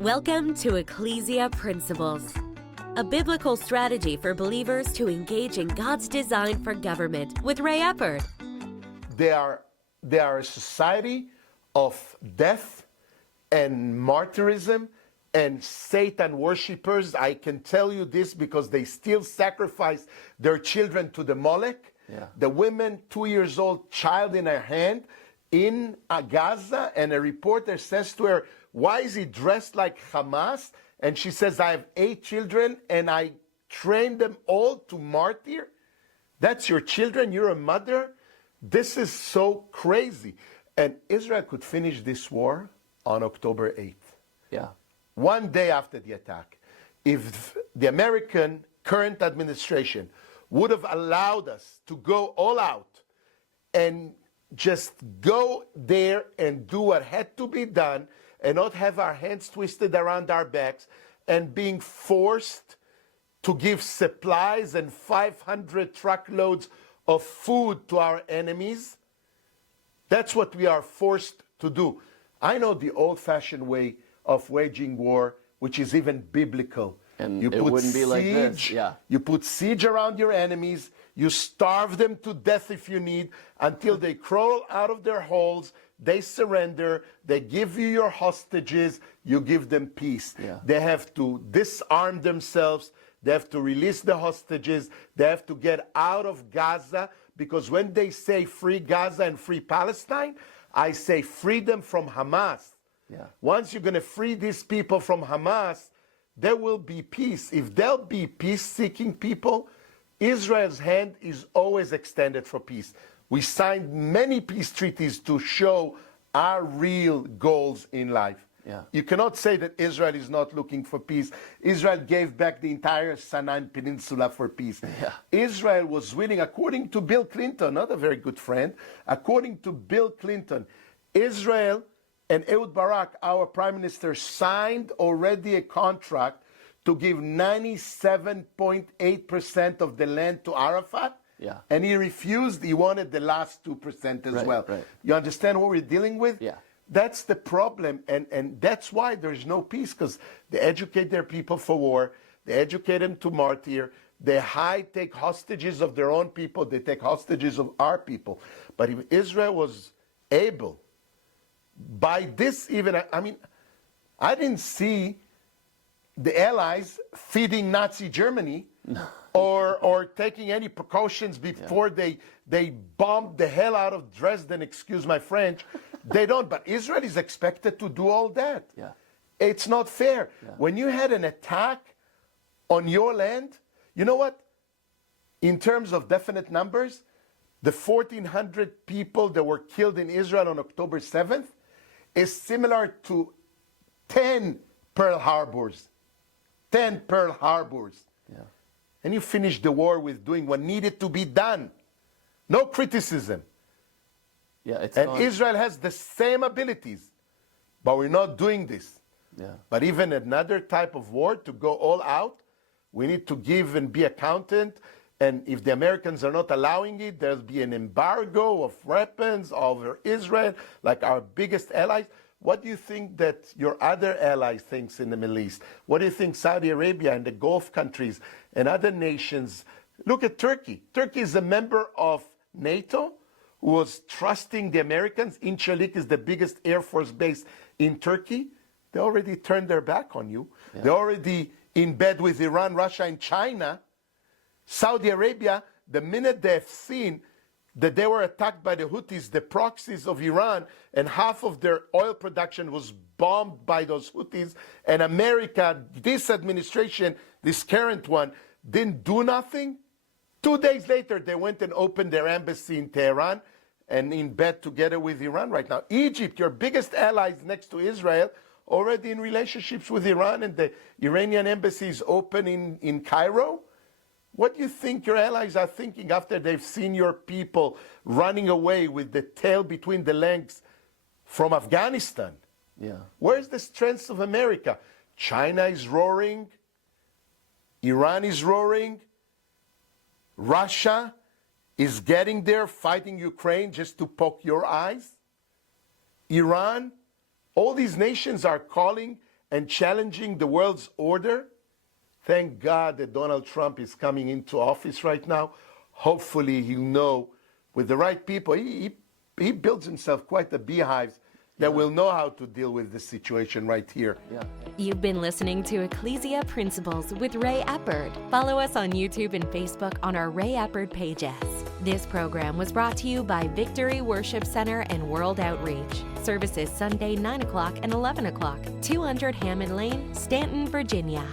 Welcome to Ecclesia Principles, a biblical strategy for believers to engage in God's design for government with Ray Eppard. They are a society of death and martyrism and Satan worshippers. I can tell you this because they still sacrifice their children to the Molech. Yeah. The women, 2 years old, child in her hand in Gaza, and a reporter says to her, "Why is he dressed like Hamas?" And she says, "I have 8 children and I trained them all to martyr." That's your children? You're a mother? This is so crazy. And Israel could finish this war on October 8th. Yeah. One day after the attack. If the American current administration would have allowed us to go all out and just go there and do what had to be done and not have our hands twisted around our backs and being forced to give supplies and 500 truckloads of food to our enemies, that's what we are forced to do. I know the old-fashioned way of waging war, which is even biblical. And it wouldn't be like this, yeah. You put siege around your enemies, you starve them to death if you need, until they crawl out of their holes, they surrender, they give you your hostages, you give them peace. Yeah. They have to disarm themselves, they have to release the hostages, they have to get out of Gaza, because when they say free Gaza and free Palestine, I say freedom from Hamas. Yeah. Once you're going to free these people from Hamas, there will be peace. If there'll be peace-seeking people, Israel's hand is always extended for peace. We signed many peace treaties to show our real goals in life. Yeah. You cannot say that Israel is not looking for peace. Israel gave back the entire Sinai Peninsula for peace. Yeah. Israel was willing, according to Bill Clinton, not a very good friend, according to Bill Clinton, Israel and Ehud Barak, our prime minister, signed already a contract to give 97.8% of the land to Arafat. Yeah. And he refused. He wanted the last 2% as well. Right. You understand what we're dealing with? Yeah. That's the problem. And that's why there's no peace, because they educate their people for war. They educate them to martyr. They take hostages of their own people. They take hostages of our people. But if Israel was able, by this even, I mean, I didn't see the Allies feeding Nazi Germany or taking any precautions before they bombed the hell out of Dresden, excuse my French. They don't, but Israel is expected to do all that. Yeah. It's not fair. Yeah. When you had an attack on your land, you know what? In terms of definite numbers, the 1,400 people that were killed in Israel on October 7th is similar to 10 Pearl Harbors. 10 Pearl Harbors. Yeah. And you finished the war with doing what needed to be done. No criticism. Yeah, And Israel has the same abilities, but we're not doing this. Yeah. But even another type of war, to go all out, we need to give and be accountant. And if the Americans are not allowing it, there'll be an embargo of weapons over Israel, like our biggest allies. What do you think that your other allies thinks in the Middle East? What do you think Saudi Arabia and the Gulf countries and other nations? Look at Turkey. Turkey is a member of NATO who was trusting the Americans. Incirlik is the biggest Air Force base in Turkey. They already turned their back on you. Yeah. They're already in bed with Iran, Russia, and China. Saudi Arabia, the minute they've seen that they were attacked by the Houthis, the proxies of Iran, and half of their oil production was bombed by those Houthis, and America, this administration, this current one, didn't do nothing. 2 days later, they went and opened their embassy in Tehran and in bed together with Iran right now. Egypt, your biggest allies next to Israel, already in relationships with Iran, and the Iranian embassy is open in Cairo. What do you think your allies are thinking after they've seen your people running away with the tail between the legs from Afghanistan? Yeah. Where's the strength of America? China is roaring. Iran is roaring. Russia is getting there, fighting Ukraine just to poke your eyes. Iran, all these nations are calling and challenging the world's order. Thank God that Donald Trump is coming into office right now. Hopefully he'll know, with the right people, he builds himself quite a beehive that will know how to deal with the situation right here. Yeah. You've been listening to Ecclesia Principles with Ray Eppard. Follow us on YouTube and Facebook on our Ray Eppard pages. This program was brought to you by Victory Worship Center and World Outreach. Services Sunday 9 o'clock and 11 o'clock, 200 Hammond Lane, Stanton, Virginia.